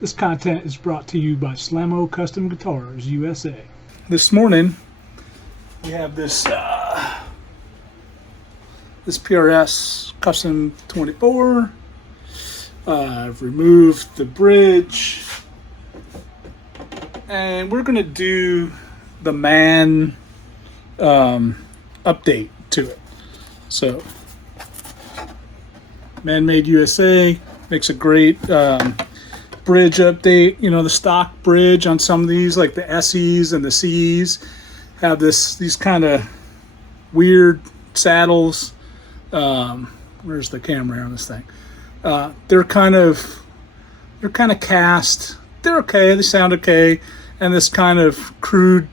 This content is brought to you by Slamo Custom Guitars, USA. This morning, we have this PRS Custom 24. I've removed the bridge, and we're going to do the update to it. So, MannMade USA makes a great bridge update. You know, the stock bridge on some of these, like the SEs and the Cs, have these kind of weird saddles. Where's the camera on this thing? They're kind of cast. They're okay. They sound okay. And this kind of crude.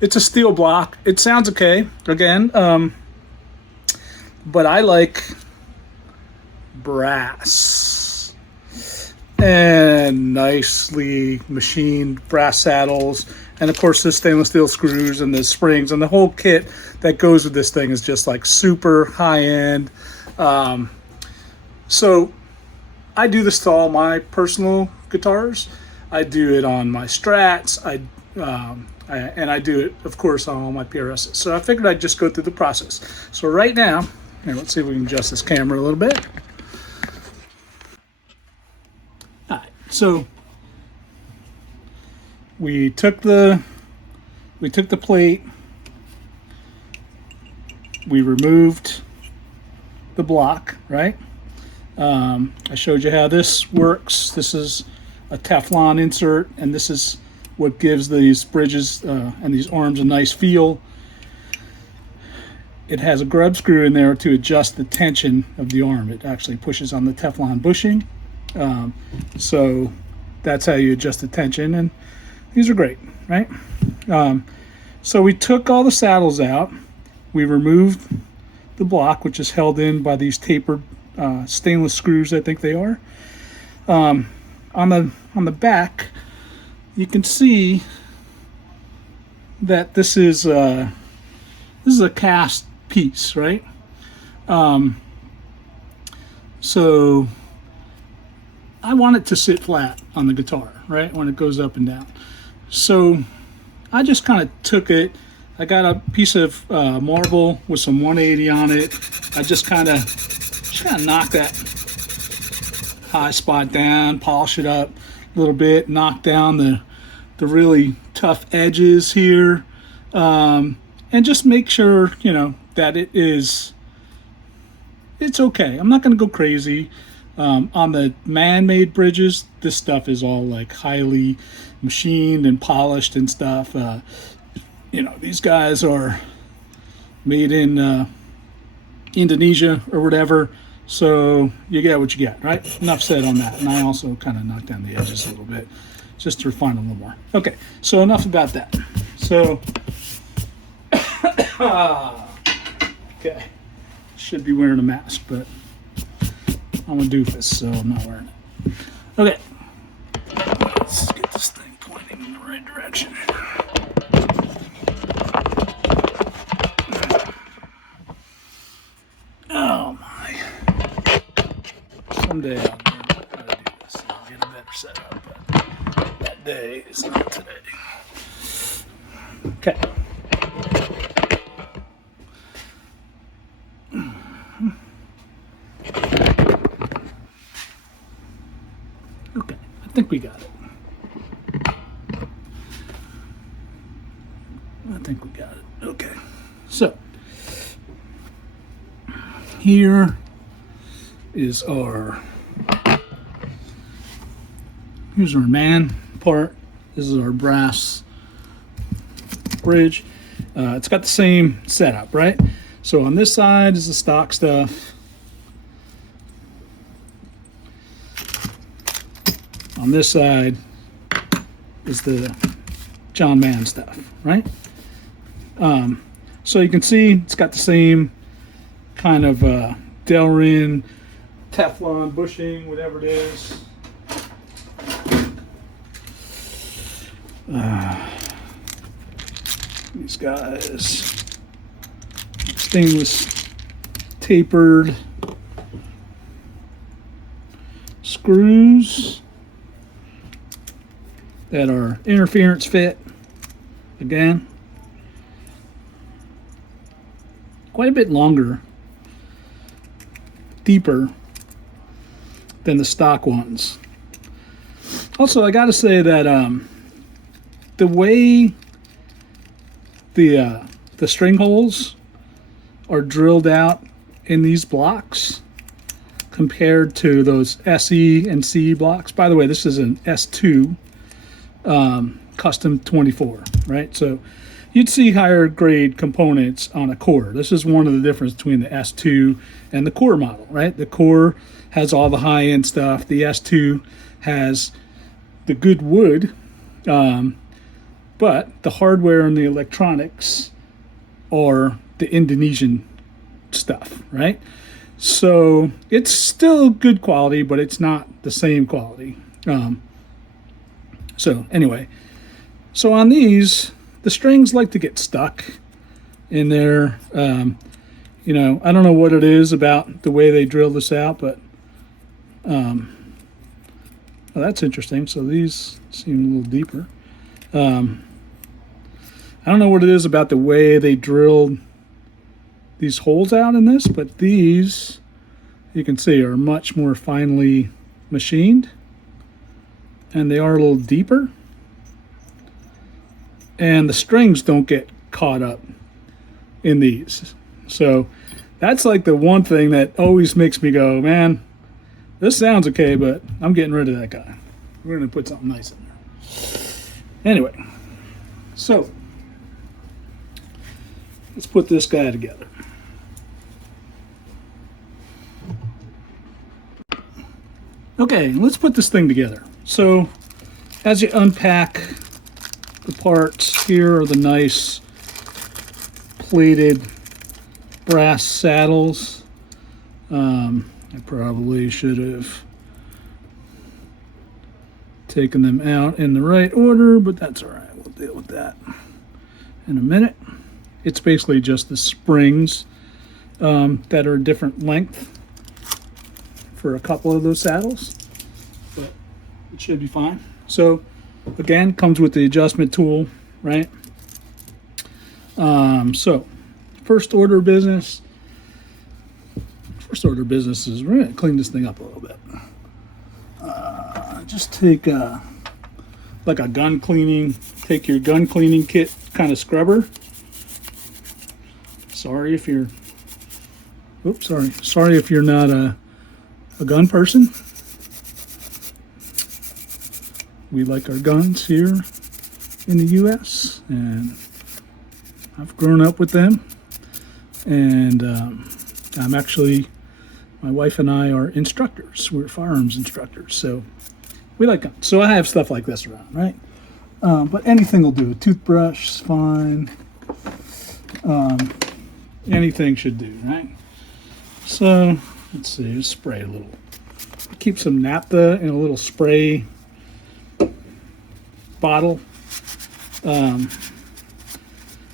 It's a steel block. It sounds okay. Again, but I like brass and nicely machined brass saddles, and of course the stainless steel screws and the springs and the whole kit that goes with this thing is just like super high end. So I do this to all my personal guitars. I do it on my Strats. And I do it, of course, on all my PRSs. So I figured I'd just go through the process. So right now, here, let's see if we can adjust this camera a little bit. All right, so we took the plate, we removed the block, right? I showed you how this works. This is a Teflon insert, and this is what gives these bridges and these arms a nice feel. It has a grub screw in there to adjust the tension of the arm. It actually pushes on the Teflon bushing. So that's how you adjust the tension, and these are great, right? So we took all the saddles out. We removed the block, which is held in by these tapered stainless screws, I think they are. On the back, you can see that this is a cast piece, right? So I want it to sit flat on the guitar, right, when it goes up and down. So I just kind of took it. I got a piece of marble with some 180 on it. I just kind of knock that high spot down, polish it up a little bit, knock down the really tough edges here, and just make sure, you know, that it's okay. I'm not going to go crazy. On the man-made bridges, this stuff is all like highly machined and polished and stuff. You know, these guys are made in Indonesia or whatever, so you get what you get, right? Enough said on that. And I also kind of knocked down the edges a little bit just to refine a little more. Okay, so enough about that. So, okay, should be wearing a mask, but I'm a doofus, so I'm not wearing it. Okay, let's get this thing pointing in the right direction. Oh my. Someday I'll learn how to do this and I'll get a better setup, but that day is not today. Okay. Okay, I think we got it. Okay, so here is here's our man part. This is our brass bridge. It's got the same setup, right? So on this side is the stock stuff. On this side is the John Mann stuff, right? So you can see it's got the same kind of Delrin, Teflon bushing, whatever it is. These guys, stainless tapered screws. that are interference fit. Again, quite a bit longer, deeper than the stock ones. Also, I gotta say that the way the string holes are drilled out in these blocks compared to those SE and CE blocks. By the way, this is an S2 Custom 24, right? So you'd see higher grade components on a core. This is one of the differences between the S2 and the core model, right? The core has all the high-end stuff. The S2 has the good wood, but the hardware and the electronics are the Indonesian stuff, right? So it's still good quality, but it's not the same quality. So anyway, so on these, the strings like to get stuck in there. You know, I don't know what it is about the way they drill this out, but well, that's interesting. So these seem a little deeper. I don't know what it is about the way they drilled these holes out in this, but these, you can see, are much more finely machined, and they are a little deeper, and the strings don't get caught up in these. So that's like the one thing that always makes me go, man, this sounds okay, but I'm getting rid of that guy. We're going to put something nice in there. Anyway, so let's put this guy together. Okay, let's put this thing together. So as you unpack the parts, here are the nice plated brass saddles. I probably should have taken them out in the right order, but that's all right. We'll deal with that in a minute. It's basically just the springs that are a different length for a couple of those saddles, but it should be fine. So again, comes with the adjustment tool, right? So first order of business is we're gonna clean this thing up a little bit. Just take like a gun cleaning, take your gun cleaning kit kind of scrubber. Sorry if you're not a gun person. We like our guns here in the US, and I've grown up with them, and I'm actually, my wife and I are instructors. We're firearms instructors, so we like guns. So I have stuff like this around, right? But anything will do. A toothbrush is fine. Anything should do, right? So let's see, just spray a little. Keep some naphtha in a little spray bottle.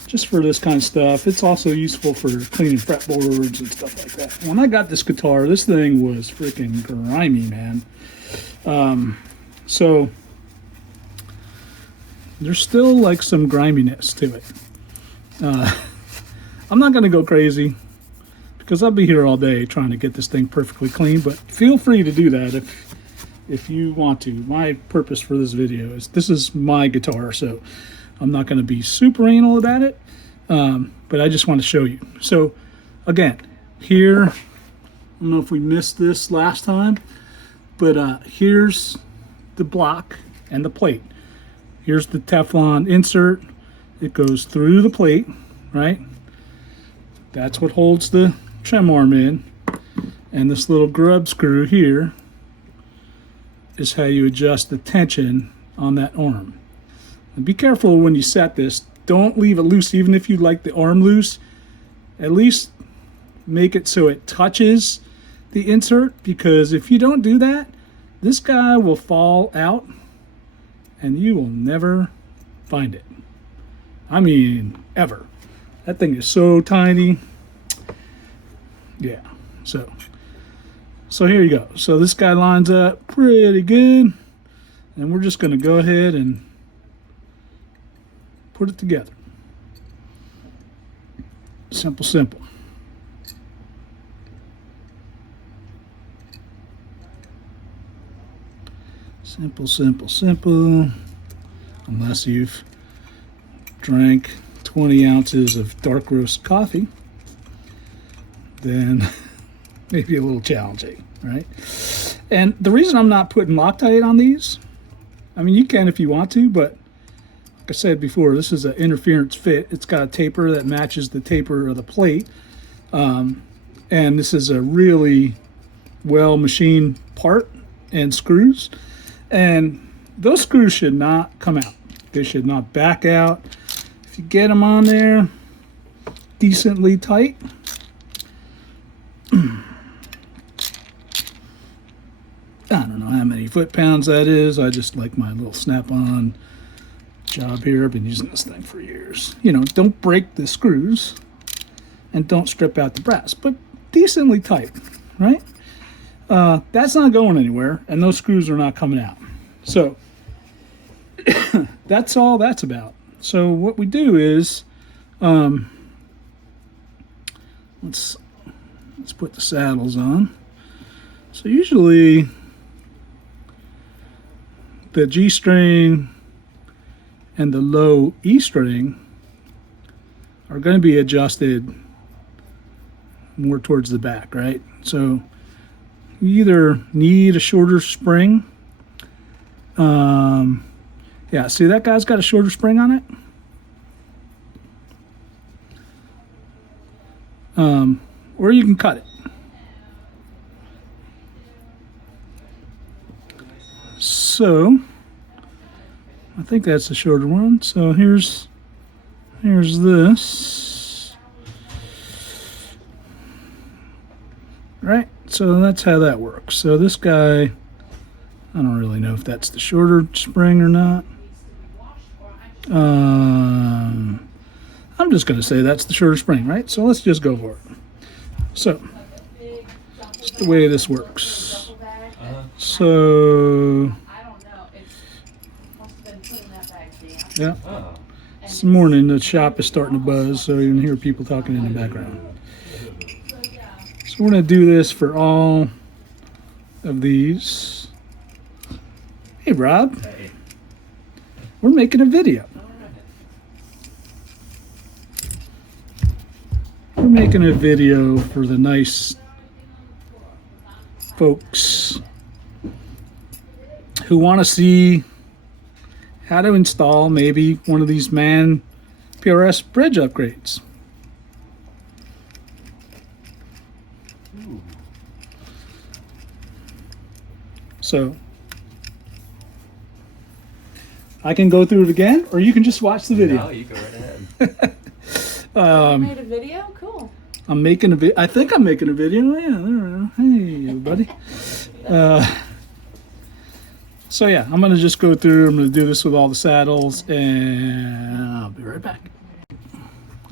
Just for this kind of stuff. It's also useful for cleaning fretboards and stuff like that. When I got this guitar, this thing was freaking grimy, man. So there's still like some griminess to it. I'm not going to go crazy because I'll be here all day trying to get this thing perfectly clean, but feel free to do that if you want to. My purpose for this video is, this is my guitar, so I'm not going to be super anal about it, but I just want to show you. So again, here, I don't know if we missed this last time, but here's the block and the plate. Here's the Teflon insert. It goes through the plate, right? That's what holds the trim arm in. And this little grub screw here is how you adjust the tension on that arm. And be careful when you set this. Don't leave it loose. Even if you like the arm loose, at least make it so it touches the insert, because if you don't do that, this guy will fall out and you will never find it. I mean, ever. That thing is so tiny. Yeah, so here you go. So this guy lines up pretty good. And we're just going to go ahead and put it together. Simple, simple. Simple, simple, simple. Unless you've drank 20 ounces of dark roast coffee, then maybe a little challenging, right? And the reason I'm not putting Loctite on these, I mean, you can if you want to, but like I said before, this is an interference fit. It's got a taper that matches the taper of the plate. And this is a really well machined part and screws. And those screws should not come out. They should not back out. If you get them on there decently tight, I don't know how many foot-pounds that is. I just like my little snap-on job here. I've been using this thing for years. You know, don't break the screws and don't strip out the brass, but decently tight, right? That's not going anywhere, and those screws are not coming out. So that's all that's about. So what we do is, let's put the saddles on. So usually the G string and the low E string are going to be adjusted more towards the back, right? So you either need a shorter spring. Yeah, see that guy's got a shorter spring on it? Or you can cut it. So I think that's the shorter one. So here's this. Right? So that's how that works. So this guy, I don't really know if that's the shorter spring or not. I'm just going to say that's the shorter spring, right? So let's just go for it. So that's the way this works. So yeah, this morning the shop is starting to buzz, so you can hear people talking in the background. So we're going to do this for all of these. Hey, Rob. Hey. We're making a video. We're making a video for the nice folks who want to see how to install maybe one of these MannMade PRS bridge upgrades. So I can go through it again, or you can just watch the video. No, you go right ahead. You made a video? Cool. I'm making a video. I think I'm making a video. Yeah, there we go. Hey, everybody. So yeah, I'm gonna just go through. I'm gonna do this with all the saddles, and I'll be right back.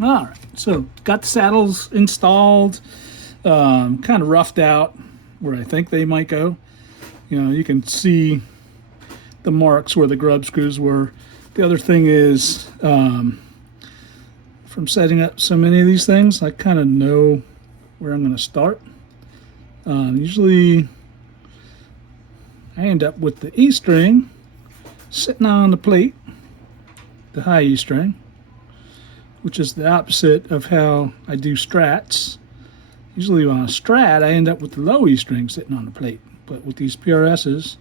All right. So got the saddles installed. Kind of roughed out where I think they might go. You know, you can see the marks where the grub screws were. The other thing is, from setting up so many of these things, I kind of know where I'm going to start. Usually I end up with the E string sitting on the plate, the high E string, which is the opposite of how I do strats. Usually on a strat, I end up with the low E string sitting on the plate. But with these PRSs,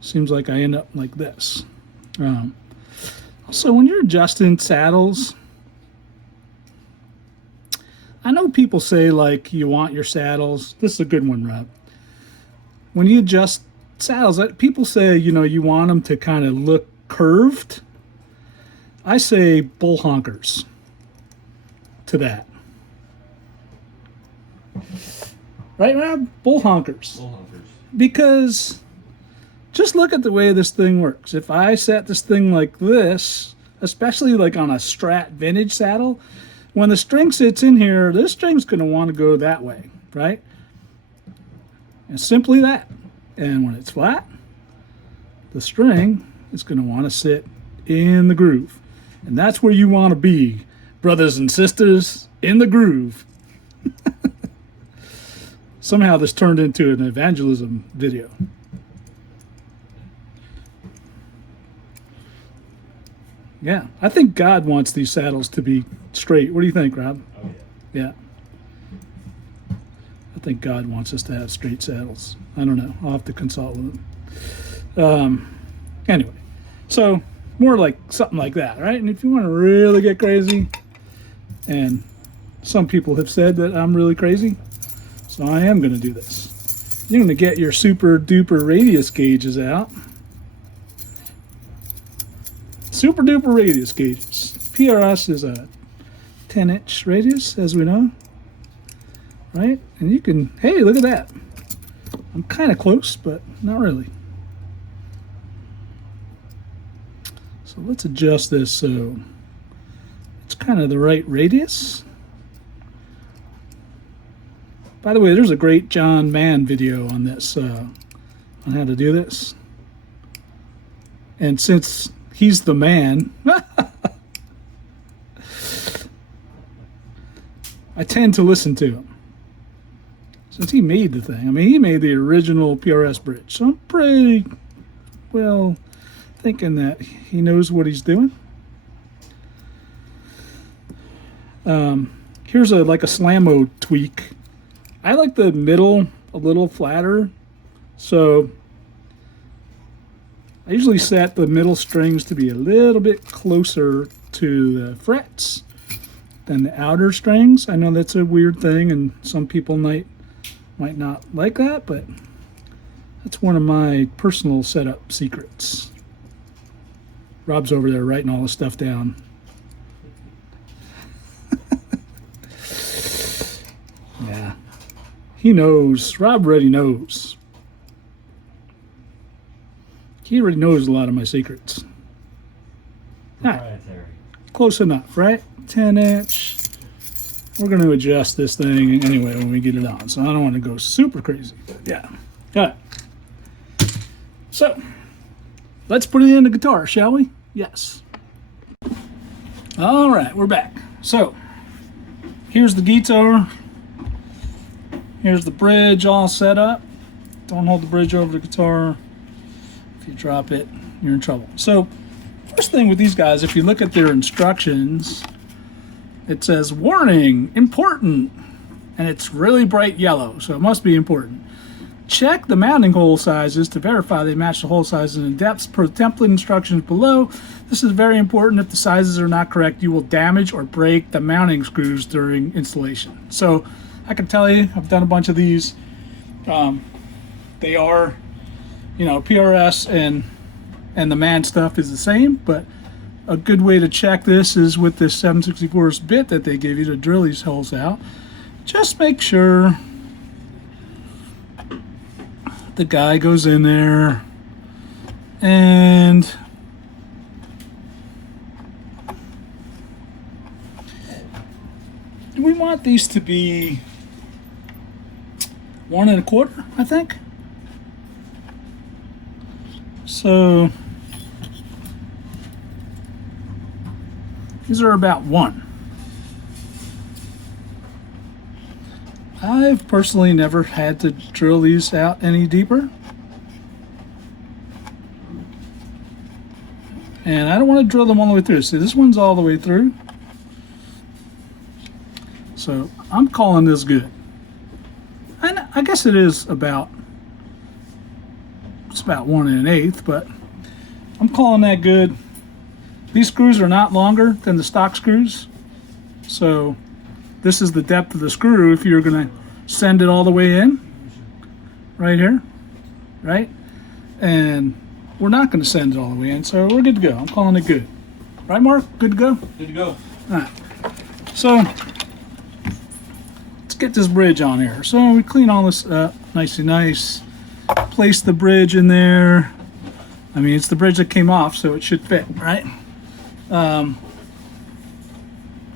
seems like I end up like this. Also, when you're adjusting saddles, I know people say like you want your saddles. This is a good one, Rob. When you adjust saddles, people say, you know, you want them to kind of look curved. I say bull honkers to that. Right, Rob? Bull honkers. Bull honkers. Because just look at the way this thing works. If I set this thing like this, especially like on a Strat vintage saddle, when the string sits in here, this string's going to want to go that way, right? And simply that. And when it's flat, the string is going to want to sit in the groove. And that's where you want to be, brothers and sisters, in the groove. Somehow this turned into an evangelism video. Yeah, I think God wants these saddles to be straight. What do you think, Rob? Oh, yeah. Yeah. I think God wants us to have straight saddles. I don't know. I'll have to consult with him. Anyway, so more like something like that, right? And if you want to really get crazy, and some people have said that I'm really crazy, so I am going to do this. You're going to get your super duper radius gauges out. Super duper radius gauges. PRS is a 10-inch radius, as we know, right? And you can, hey, look at that. I'm kind of close, but not really. So let's adjust this so it's kind of the right radius. By the way, there's a great John Mann video on this, on how to do this. And since he's the man, I tend to listen to him. Since he made the thing. I mean, he made the original PRS bridge. So I'm pretty well thinking that he knows what he's doing. Here's like a Slamo tweak. I like the middle a little flatter. So I usually set the middle strings to be a little bit closer to the frets than the outer strings. I know that's a weird thing and some people might not like that, but that's one of my personal setup secrets. Rob's over there writing all this stuff down. Yeah, he knows. Rob already knows. He already knows a lot of my secrets. Proprietary. Close enough, right? 10-inch. We're going to adjust this thing anyway when we get it on, so I don't want to go super crazy. Yeah. All right. So, let's put it in the guitar, shall we? Yes. All right, we're back. So, here's the guitar. Here's the bridge all set up. Don't hold the bridge over the guitar. If you drop it, you're in trouble. So, first thing with these guys, if you look at their instructions, it says, warning, important, and it's really bright yellow, so it must be important. Check the mounting hole sizes to verify they match the hole sizes and depths per template instructions below. This is very important. If the sizes are not correct, you will damage or break the mounting screws during installation. So I can tell you, I've done a bunch of these. They are, you know, PRS and the MannMade stuff is the same, but a good way to check this is with this 7/64 bit that they give you to drill these holes out. Just make sure the guy goes in there and we want these to be 1 1/4, I think. So these are about 1. I've personally never had to drill these out any deeper. And I don't want to drill them all the way through. See, this one's all the way through. So I'm calling this good. And I guess it is about, it's about 1 1/8, but I'm calling that good. These screws are not longer than the stock screws, so this is the depth of the screw if you're going to send it all the way in, right here, right? And we're not going to send it all the way in, so we're good to go. I'm calling it good. Right, Mark? Good to go? Good to go. All right. So let's get this bridge on here. So we clean all this up nicely nice. Place the bridge in there. I mean, it's the bridge that came off, so it should fit, right?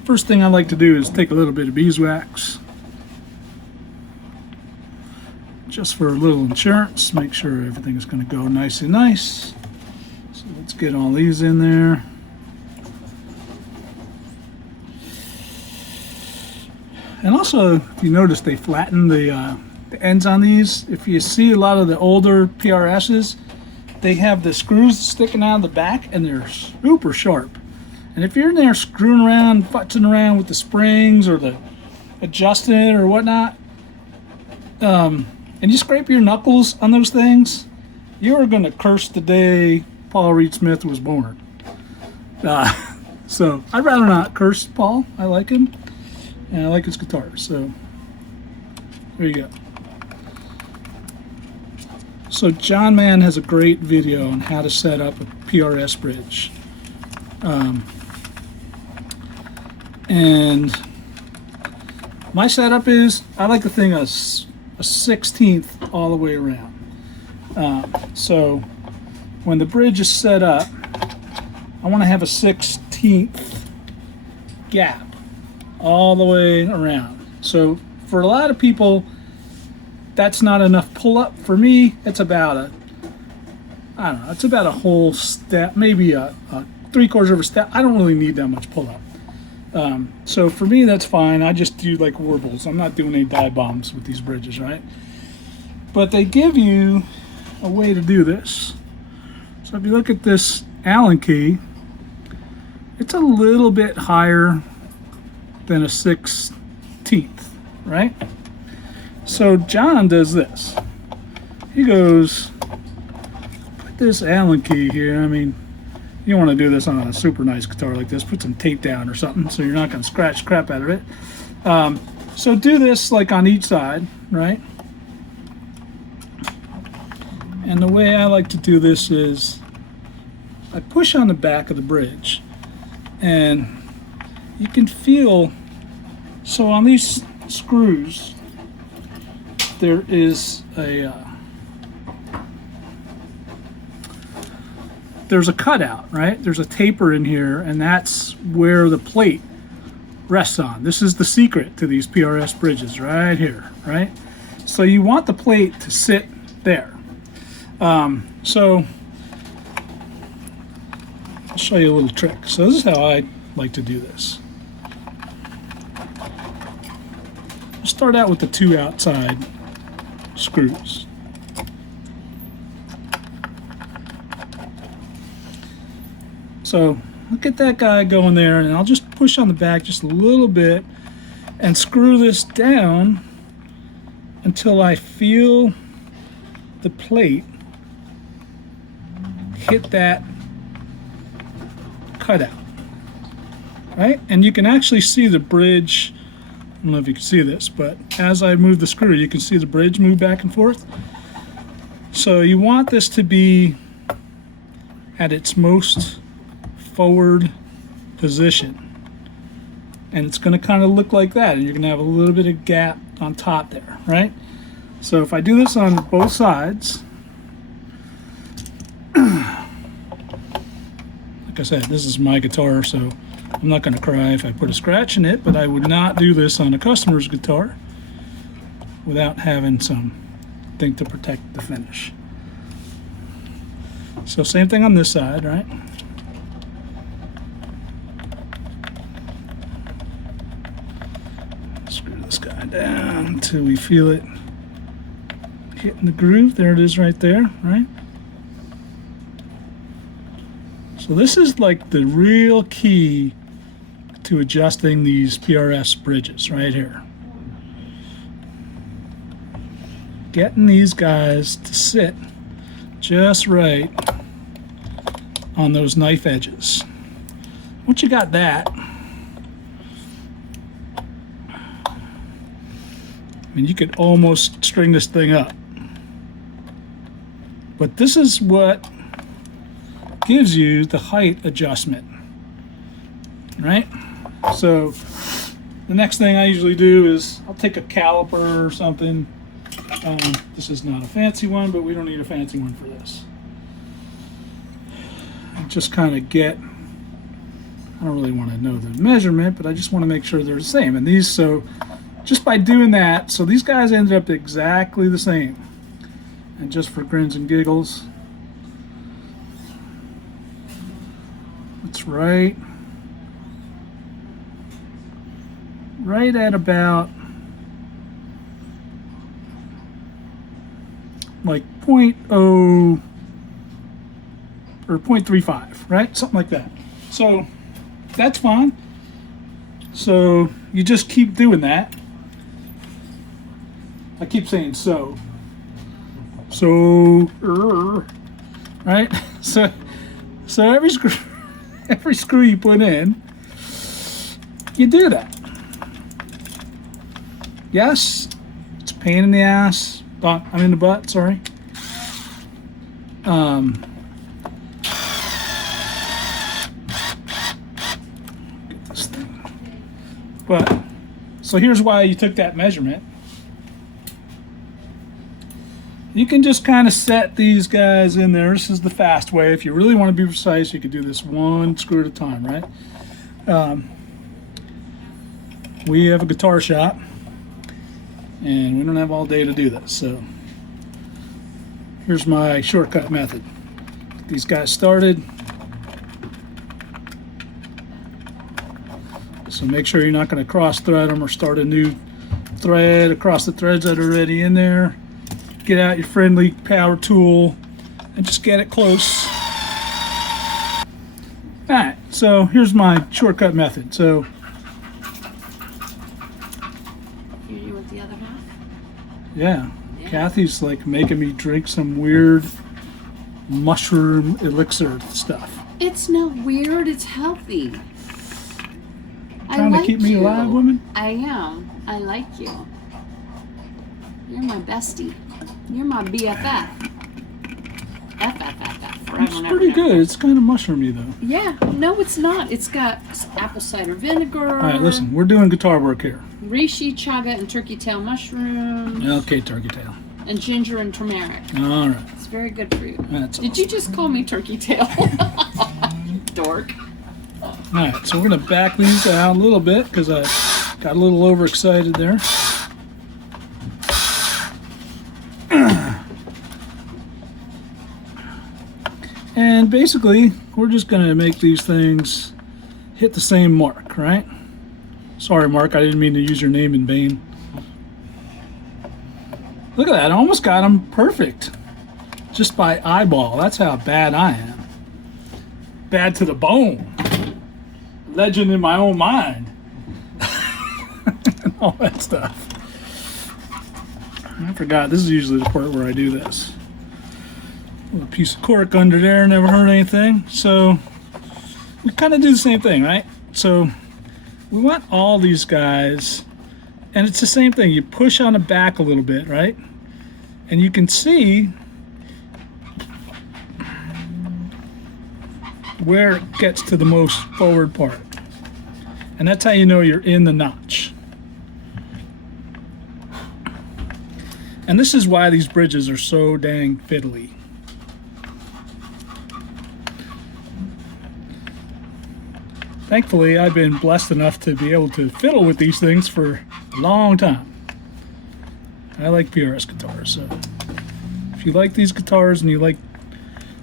First thing I like to do is take a little bit of beeswax, just for a little insurance, make sure everything is going to go nice and nice. get all these in there. And also, if you notice, they flatten the ends on these. If you see a lot of the older PRSs, they have the screws sticking out of the back and they're super sharp. And if you're in there screwing around, futzing around with the springs or the adjusting it or whatnot, and you scrape your knuckles on those things, you're going to curse the day Paul Reed Smith was born. So I'd rather not curse Paul. I like him, and I like his guitar. So there you go. So John Mann has a great video on how to set up a PRS bridge. And my setup is, I like the thing a 1/16 all the way around. So when the bridge is set up, I want to have a 1/16 gap all the way around. So for a lot of people, that's not enough pull up. For me, it's about a, I don't know, it's about a whole step, maybe a 3/4 of a step. I don't really need that much pull up. So for me, that's fine. I just do like warbles. I'm not doing any dive bombs with these bridges, right? But they give you a way to do this. So if you look at this Allen key, it's a little bit higher than a 1/16, right? So John does this. He goes, put this Allen key here. I mean, you don't want to do this on a super nice guitar like this. Put some tape down or something so you're not going to scratch crap out of it. So do this like on each side, right? And the way I like to do this is I push on the back of the bridge, and you can feel, so on these screws there is there's a cutout, right? There's a taper in here, and that's where the plate rests on. This is the secret to these PRS bridges right here, right? So you want the plate to sit there. So I'll show you a little trick. So this is how I like to do this. I'll start out with the 2 outside screws. So look at that guy going there, and I'll just push on the back just a little bit and screw this down until I feel the plate hit that cutout, right? And you can actually see the bridge. I don't know if you can see this, but as I move the screw, you can see the bridge move back and forth. So you want this to be at its most forward position, and it's going to kind of look like that, and you're going to have a little bit of gap on top there, right? So if I do this on both sides, like I said, this is my guitar, so I'm not going to cry if I put a scratch in it, but I would not do this on a customer's guitar without having something to protect the finish. So same thing on this side, right? Screw this guy down until we feel it hitting the groove. There it is right there, right? So this is like the real key to adjusting these PRS bridges right here. Getting these guys to sit just right on those knife edges. Once you got that, I mean, you could almost string this thing up. But this is what gives you the height adjustment, right? So the next thing I usually do is I'll take a caliper or something. This is not a fancy one, but we don't need a fancy one for this. And just kind of get, I don't really want to know the measurement, but I just want to make sure they're the same. And these, so just by doing that, so these guys ended up exactly the same. And just for grins and giggles, It's right at about like 0.0 or 0.35, right? Something like that. So that's fine. So you just keep doing that. I keep saying so, right? So every screw you put in, you do that. Yes, it's a pain in the ass. I'm in the butt, sorry. Get this thing. But, so here's why you took that measurement. You can just kind of set these guys in there. This is the fast way. If you really want to be precise, you could do this one screw at a time, right? We have a guitar shop, and we don't have all day to do this. So here's my shortcut method. Get these guys started. So make sure you're not going to cross thread them or start a new thread across the threads that are already in there. Get out your friendly power tool and just get it close. Alright, so here's my shortcut method. So You with the other half? yeah, Kathy's like making me drink some weird mushroom elixir stuff. It's not weird, it's healthy. Trying to keep me alive, woman? I am. I like you. You're my bestie. You're my BFF. FFFF. Forever It's and pretty ever. good. It's kind of mushroomy though. Yeah. No, it's not. It's got apple cider vinegar. All right, listen, we're doing guitar work here. Reishi, chaga, and turkey tail mushrooms. Okay, turkey tail. And ginger and turmeric. All right. It's very good for you. That's Did you just call me turkey tail? Dork. All right, so we're gonna back these out a little bit because I got a little overexcited there. And basically, we're just gonna make these things hit the same mark, right? Sorry, Mark, I didn't mean to use your name in vain. Look at that, I almost got them perfect. Just by eyeball, that's how bad I am. Bad to the bone. Legend in my own mind. And all that stuff. I forgot, this is usually the part where I do this. A little piece of cork under there, never hurt anything. So we kind of do the same thing, right? So we want all these guys, and it's the same thing. You push on the back a little bit, right? And you can see where it gets to the most forward part. And that's how you know you're in the notch. And this is why these bridges are so dang fiddly. Thankfully, I've been blessed enough to be able to fiddle with these things for a long time. I like PRS guitars, so if you like these guitars and you like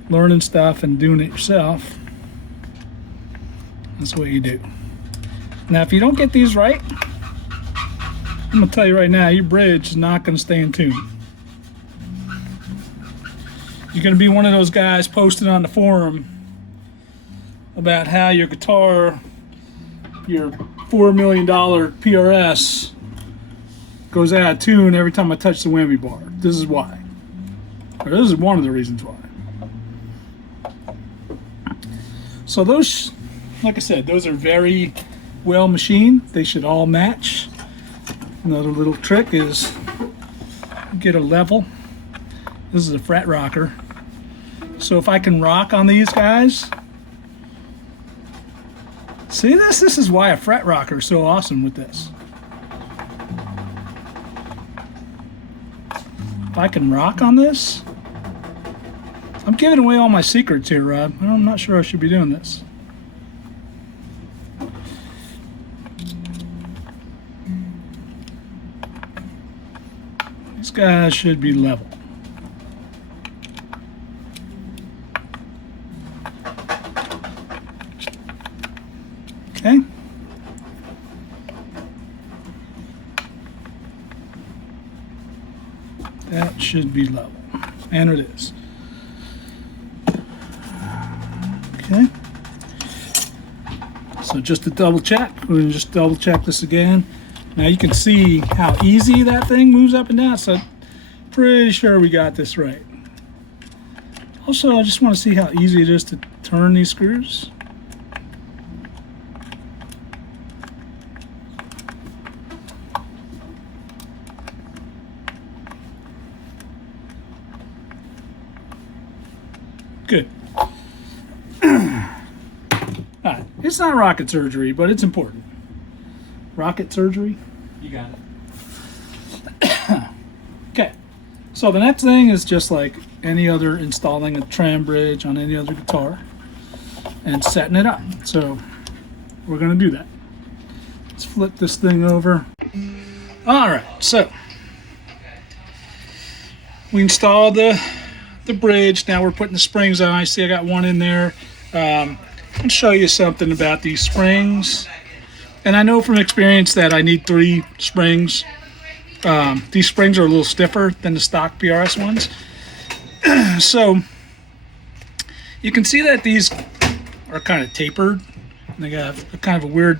learning stuff and doing it yourself, that's what you do. Now, if you don't get these right, I'm gonna tell you right now, your bridge is not gonna stay in tune. You're gonna be one of those guys posting on the forum about how your guitar, your $4 million PRS, goes out of tune every time I touch the whammy bar. This is why. Or this is one of the reasons why. So those, like I said, those are very well machined. They should all match. Another little trick is get a level. This is a fret rocker. So if I can rock on these guys, see this? This is why a fret rocker is so awesome with this. If I can rock on this, I'm giving away all my secrets here, Rob. I'm not sure I should be doing this. These guys should be level. should be level, and it is. Okay. So just to double check, we're going to just double check this again. Now you can see how easy that thing moves up and down, so pretty sure we got this right. Also, I just want to see how easy it is to turn these screws. Good. Alright, it's not rocket surgery, but it's important. Rocket surgery? You got it. Okay, so the next thing is just like any other installing a tram bridge on any other guitar and setting it up. So we're going to do that. Let's flip this thing over. Alright, so we installed the bridge. Now we're putting the springs on. I see I got one in there. I'll show you something about these springs. And I know from experience that I need 3 springs. These springs are a little stiffer than the stock PRS ones. So you can see that these are kind of tapered. They got a kind of a weird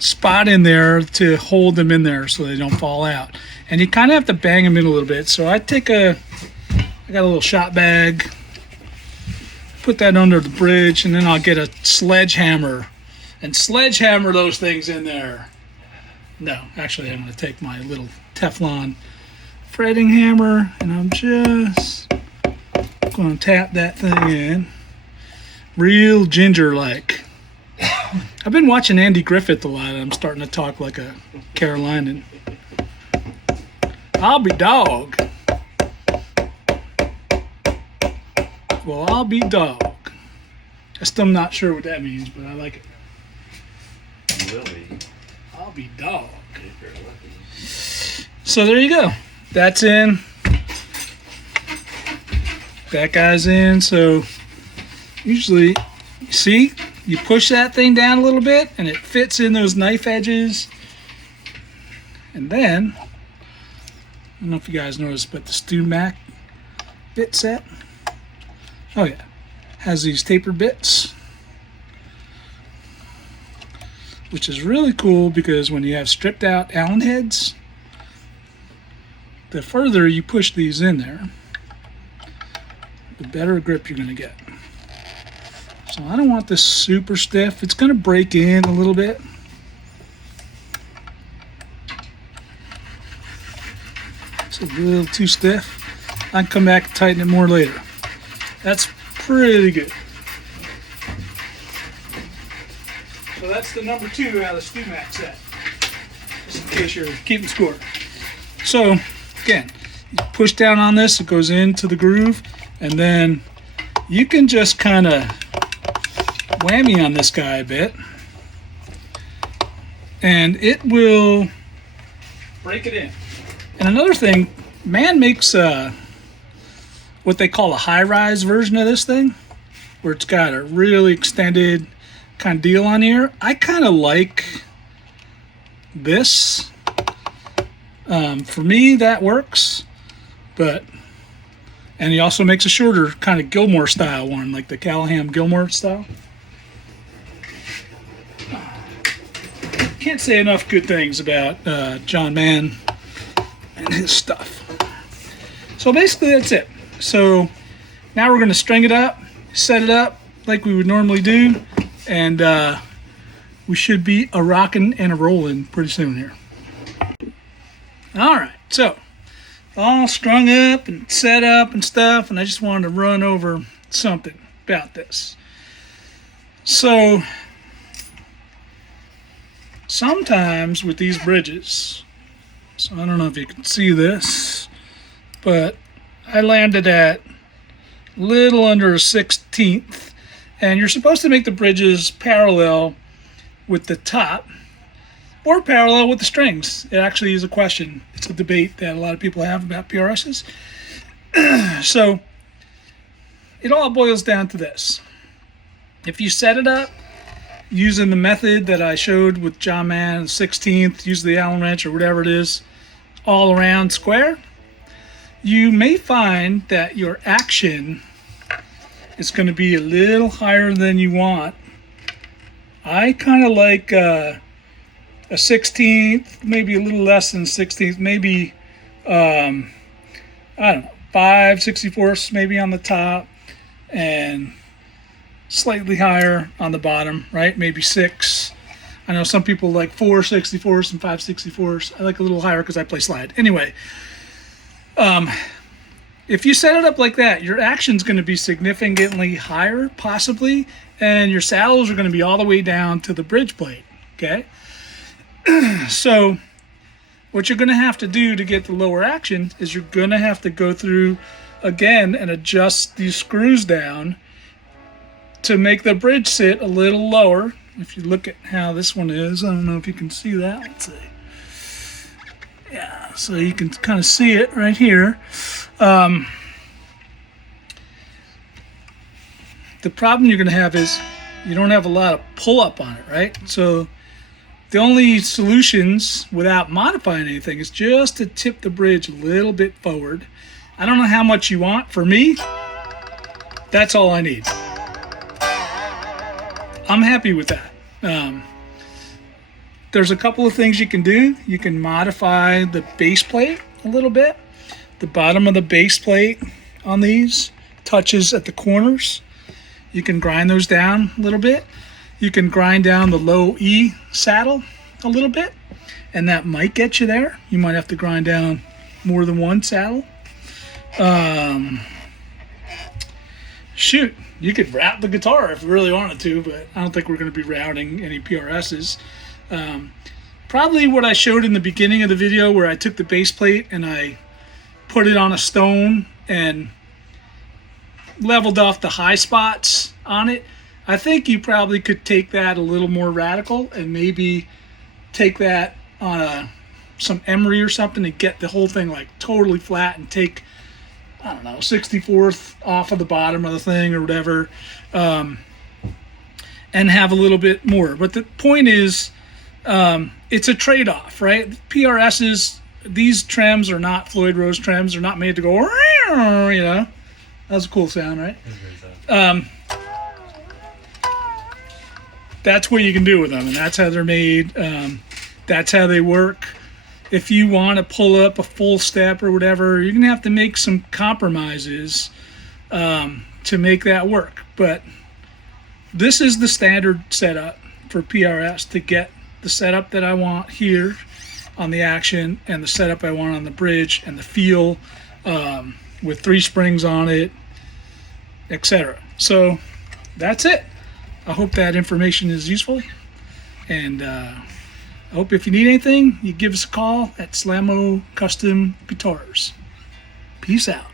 spot in there to hold them in there so they don't fall out. And you kind of have to bang them in a little bit. So I got a little shot bag, put that under the bridge, and then I'll get a sledgehammer and sledgehammer those things in there. No, actually I'm going to take my little Teflon fretting hammer and I'm just going to tap that thing in real ginger-like. I've been watching Andy Griffith a lot and I'm starting to talk like a Carolinian. I'll be dog. Well, I'll be dog. I still am not sure what that means, but I like it. You will be. I'll be dog. If you're lucky. So there you go. That's in. That guy's in. So usually, you see, you push that thing down a little bit and it fits in those knife edges. And then, I don't know if you guys noticed, but the Stu Mac bit set. Oh yeah, has these tapered bits, which is really cool because when you have stripped out Allen heads, the further you push these in there, the better grip you're going to get. So I don't want this super stiff. It's going to break in a little bit. It's a little too stiff. I can come back and tighten it more later. That's pretty good. So that's the number 2 out of the Stu Mac set. Just in case you're keeping score. So again, you push down on this, it goes into the groove, and then you can just kind of whammy on this guy a bit, and it will break it in. And another thing, Man makes what they call a high-rise version of this thing, where it's got a really extended kind of deal on here. I kind of like this. For me, that works. And he also makes a shorter kind of Gilmore style one, like the Callahan Gilmore style. Can't say enough good things about John Mann and his stuff. So basically that's it. So now we're going to string it up, set it up like we would normally do, and we should be a rocking and a rolling pretty soon here. All right, so all strung up and set up and stuff, and I just wanted to run over something about this. So sometimes with these bridges, so I don't know if you can see this, but I landed at a little under a 16th, and you're supposed to make the bridges parallel with the top or parallel with the strings. It actually is a question. It's a debate that a lot of people have about PRSs. So it all boils down to this. If you set it up using the method that I showed with John Mann, 16th, use the Allen wrench or whatever it is, all around square, you may find that your action is going to be a little higher than you want. I kind of like a 16th, maybe a little less than 16th, maybe, I don't know, 5/64 maybe on the top, and slightly higher on the bottom, right? Maybe 6. I know some people like 4/64 and 5/64. I like a little higher because I play slide. Anyway, if you set it up like that, your action's going to be significantly higher, possibly, and your saddles are going to be all the way down to the bridge plate, okay? So what you're going to have to do to get the lower action is you're going to have to go through again and adjust these screws down to make the bridge sit a little lower. If you look at how this one is, I don't know if you can see that. Let's see. Yeah, so you can kind of see it right here. The problem you're going to have is you don't have a lot of pull up on it, right? So the only solutions without modifying anything is just to tip the bridge a little bit forward. I don't know how much you want. For me, that's all I need. I'm happy with that. There's a couple of things you can do. You can modify the base plate a little bit. The bottom of the base plate on these touches at the corners. You can grind those down a little bit. You can grind down the low E saddle a little bit, and that might get you there. You might have to grind down more than one saddle. Shoot, you could route the guitar if you really wanted to, but I don't think we're going to be routing any PRSs. Probably what I showed in the beginning of the video where I took the base plate and I put it on a stone and leveled off the high spots on it. I think you probably could take that a little more radical and maybe take that on some emery or something and get the whole thing like totally flat and take, I don't know, 64th off of the bottom of the thing or whatever, and have a little bit more. But the point is, it's a trade-off, right? PRSs, these trims are not Floyd Rose trims. They're not made to go, you know. That was a cool sound, right? That's what you can do with them, and that's how they're made. That's how they work. If you want to pull up a full step or whatever, you're going to have to make some compromises to make that work. But this is the standard setup for PRS to get the setup that I want here on the action and the setup I want on the bridge and the feel with 3 springs on it, etc. So that's it. I hope that information is useful, and I hope if you need anything, you give us a call at Slamo Custom Guitars. Peace out.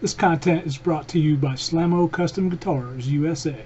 This content is brought to you by Slamo Custom Guitars USA.